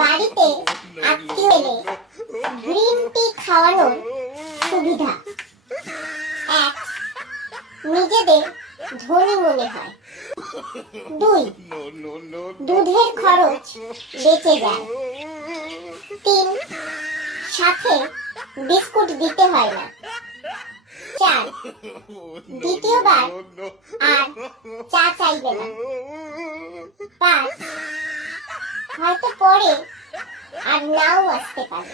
বাড়িতে আত্মীয় এলে গ্রিন টি খাওয়ানোর সুবিধা। 1. নিজেদের ধনী মনে হয়। 2. দুধের খরচ বেঁচে যায়। 3. সাথে বিস্কুট দিতে হয় না। 4. দ্বিতীয়বার আর চা চাইবে না। 5. হয়তো পরে আর নাও আসতে পারে।